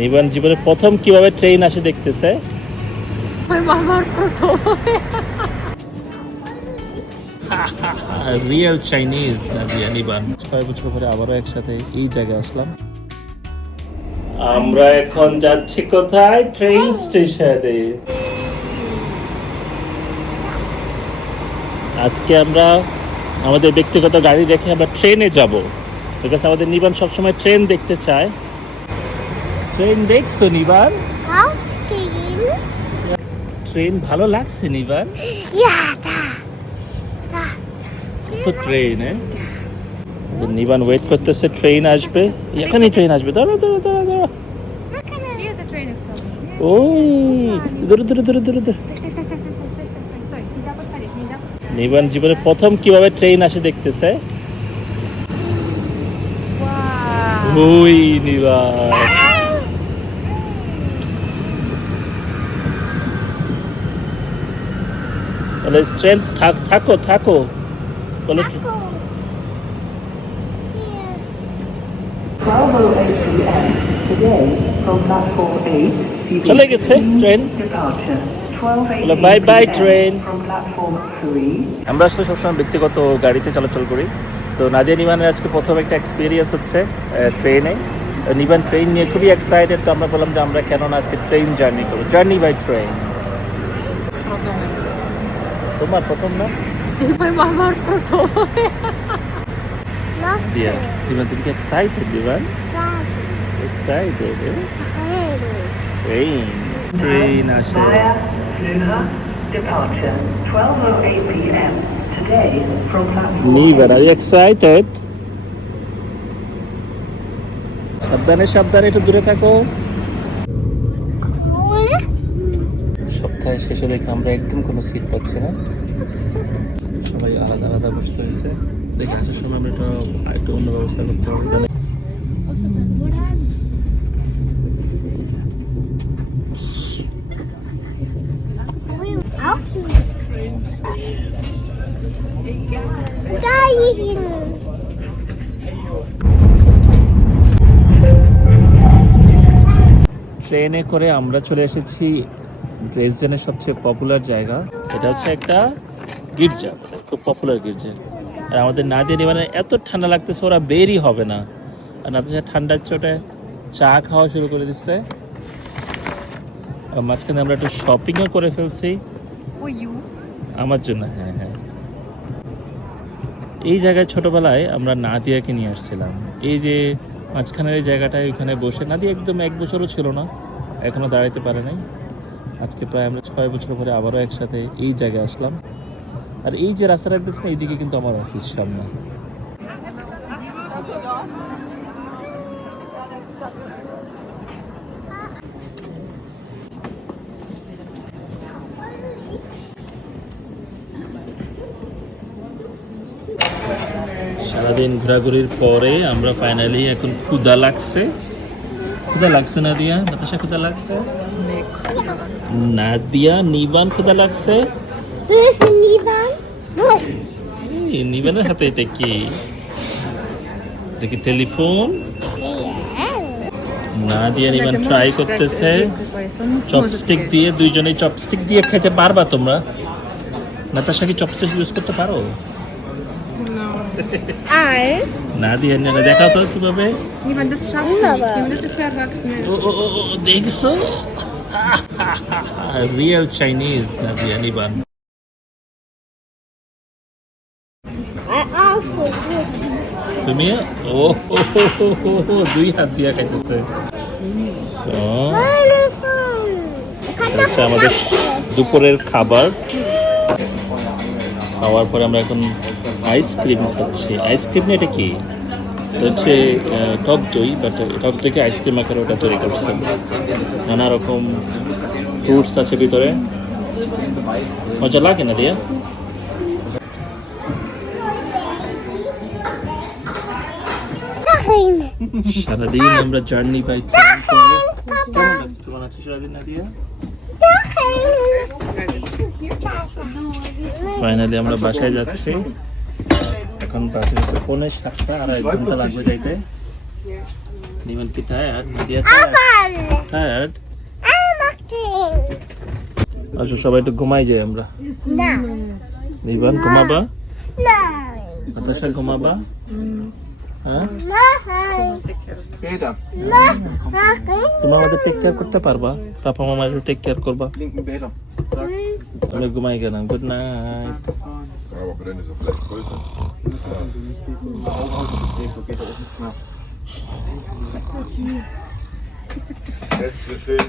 নিবান জীবনে প্রথম কীভাবে ট্রেন আসে দেখতেছে? রিয়েল চাইনিজ নাদিয়া নিবান ছয় বছর পরে আবারও একসাথে এই জায়গায় আসলাম। আমরা এখন যাচ্ছি কোথায়? ট্রেন স্টেশনে আজকে আমরা আমাদের ব্যক্তিগত গাড়ি রেখে আমরা ট্রেনে যাব। বিকজ আমাদের নিবান সবসময় ট্রেন দেখতে চায়। ট্রেন দেখছ নিবার ট্রেন ভালো লাগছে নিবার তো ট্রেন নিবান ওয়েট করতেছে ট্রেন আসবে। এখানেই ট্রেন আসবে দাঁড়া দাঁড়া দাঁড়া দাঁড়া। ওই দূরে দূরে দূরে দূরে দূরে। নিবান জীবনে প্রথম কীভাবে ট্রেন আসে দেখতেছে? ওই নিবান। বলে ট্রেন থাক থাকো থাকো বলে Akku. Hier. 12.08 p.m. Today, from platform 8, চলে গেছে train bye bye 12.18 bye bye, p.m. train. From platform 3. আমরা আসলে সবসময় ব্যক্তিগত গাড়িতে চলাচল করি তো নাদিয়া নিবানের আজকে প্রথম একটা এক্সপিরিয়েন্স হচ্ছে ট্রেনে নিবান ট্রেন নিয়ে খুবই এক্সাইটেড তো আমরা বললাম যে আমরা কেন না আজকে ট্রেন জার্নি করব জার্নি বাই ট্রেন তোমার প্রথম না? আমার বাবার প্রথম। দিয়া নিবান তুমি কি excited Warte. Excited train train আসে। Departure. 12.08 p.m. Today, from platform সাবধানে সাবধানে একটু দূরে থাকো। সপ্তাহে শেষে দেখে আমরা একদম কোনো সিট পাচ্ছি না। সবাই আলাদা আলাদা বসতে হয়েছে। দেখে আসার সময় আমরা একটা একটু অন্য ব্যবস্থা করতে হবে। ট্রেনে করে আমরা চলে এসেছি ড্রেসডেনের সবচেয়ে পপুলার জায়গা। এটা হচ্ছে একটা গির্জা খুব পপুলার গির্জা। আর আমাদের না দিয়ে মানে এত ঠান্ডা লাগতেছে ওরা বেরই হবে না। আর না ঠান্ডার চোটে চা খাওয়া শুরু করে দিচ্ছে। আর মাঝখানে আমরা একটু শপিংও করে ফেলছি। আমার জন্য হ্যাঁ হ্যাঁ। এই জায়গায় ছোটবেলায় আমরা নাদিয়াকে নিয়ে আসছিলাম। এই যে মাঝখানের এই জায়গাটায় ওইখানে বসে নাদিয়া একদম এক বছরও ছিল না এখনও দাঁড়াইতে পারে নাই। আজকে প্রায় আমরা ছয় বছর পরে আবারও একসাথে এই জায়গায় আসলাম। আর এই যে রাস্তাটা দেখছেন এইদিকে কিন্তু আমার অফিস সামনে। সারাদিন ঘোরাঘুরির পরে আমরা ফাইনালি এখন ক্ষুদা লাগছে। ক্ষুদা লাগছে না দিয়া নাতাশা ক্ষুদা লাগছে? নাদিয়া, নিবান ক্ষুদা লাগছে? নিবানের হাতে এটা কি? দেখি টেলিফোন? না নাদিয়া, নিবান ট্রাই করতেছে। চপস্টিক দিয়ে, দুইজনেই চপস্টিক দিয়ে খেতে পারবা তোমরা। নাতাশা কি চপস্টিক ইউজ করতে পারো? Ein. নাদিয়া না দেখাও তো কীভাবে Niemand, das schaffst du nicht. Niemand, das ist für Erwachsene. ও ও ও ও, দেখছ রিয়েল চাইনিজ নাদিয়া নিবান তুমি ও হো, হো, হো, হো, হো, দুই হাত দিয়া খাইতেছে আমাদের দুপুরের খাবার খাওয়ার পরে আমরা এখন আইসক্রিম খাচ্ছি আইসক্রিম এটা কি? হচ্ছে টক দই বাট টক দইকে আইসক্রিম আকারে ওটা তৈরি করছে। নানা রকম ফ্রুটস আছে ভিতরে। মজা লাগে না দিয়া. সারাদিন আমরা জার্নি বাই কেমন লাগছে তোমার আছে সারাদিন না দিয়া? ফাইনালি আমরা বাসায় যাচ্ছি। এখন বাসে যেতে পৌনে সাতটা আর এক ঘণ্টা লাগবে যাইতে। নিবেন কি টায়ার্ড নাদিয়া টায়ার্ড. আচ্ছা সবাই একটু ঘুমাই যাই আমরা. নিবান ঘুমাবা. নাতাশা ঘুমাবা? হ্যাঁ. তুমি আমাদের টেক কেয়ার করতে পারবা? পাপা মামা টেক কেয়ার করবা। আমি ঘুমাই গেলাম। Good night aber Glenn ist ja vielleicht größer. Letzte Szene.